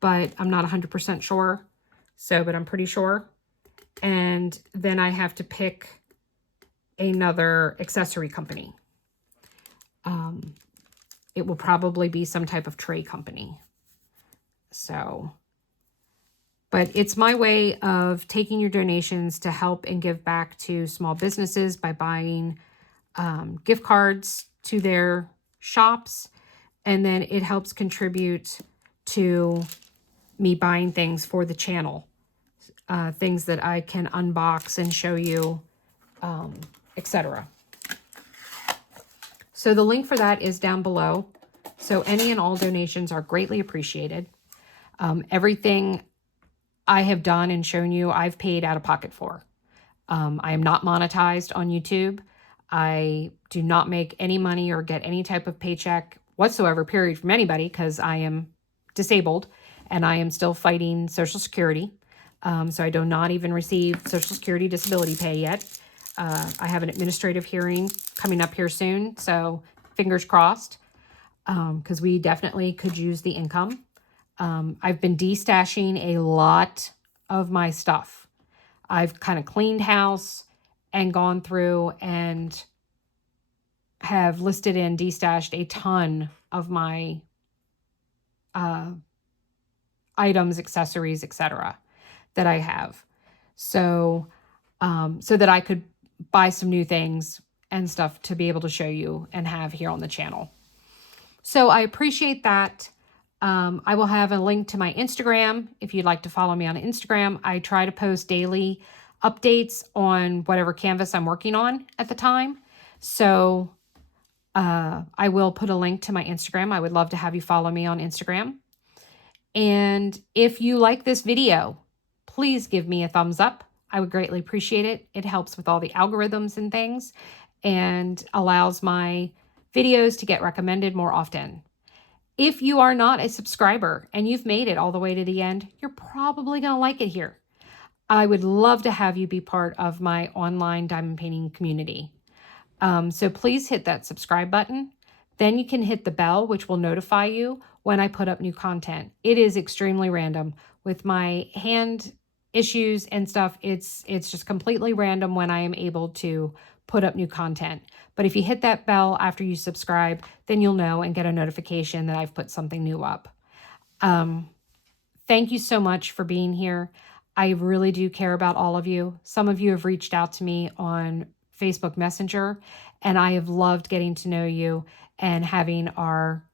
but I'm not 100% sure. So, but I'm pretty sure. And then I have to pick another accessory company. It will probably be some type of tray company. So, but it's my way of taking your donations to help and give back to small businesses by buying gift cards to their shops. And then it helps contribute to me buying things for the channel. Things that I can unbox and show you, etc. So the link for that is down below. So any and all donations are greatly appreciated. Everything I have done and shown you, I've paid out of pocket for. I am not monetized on YouTube. I do not make any money or get any type of paycheck whatsoever, period, from anybody, because I am disabled and I am still fighting Social Security. So I do not even receive Social Security disability pay yet. I have an administrative hearing coming up here soon, so fingers crossed, because we definitely could use the income. I've been destashing a lot of my stuff. I've kind of cleaned house and gone through and have listed and destashed a ton of my items, accessories, etc. that I have. So, so that I could buy some new things and stuff to be able to show you and have here on the channel. So I appreciate that. I will have a link to my Instagram if you'd like to follow me on Instagram. I try to post daily updates on whatever canvas I'm working on at the time. So I will put a link to my Instagram. I would love to have you follow me on Instagram. And if you like this video, please give me a thumbs up. I would greatly appreciate it. It helps with all the algorithms and things and allows my videos to get recommended more often. If you are not a subscriber and you've made it all the way to the end, you're probably going to like it here. I would love to have you be part of my online diamond painting community. So please hit that subscribe button. Then you can hit the bell, which will notify you when I put up new content. It is extremely random. With my hand issues and stuff, it's just completely random when I am able to put up new content. But if you hit that bell after you subscribe, then you'll know and get a notification that I've put something new up. Thank you so much for being here. I really do care about all of you. Some of you have reached out to me on Facebook Messenger, and I have loved getting to know you and having our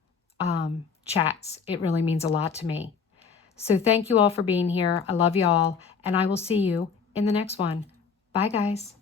chats. It really means a lot to me. So thank you all for being here. I love you all, and I will see you in the next one. Bye, guys.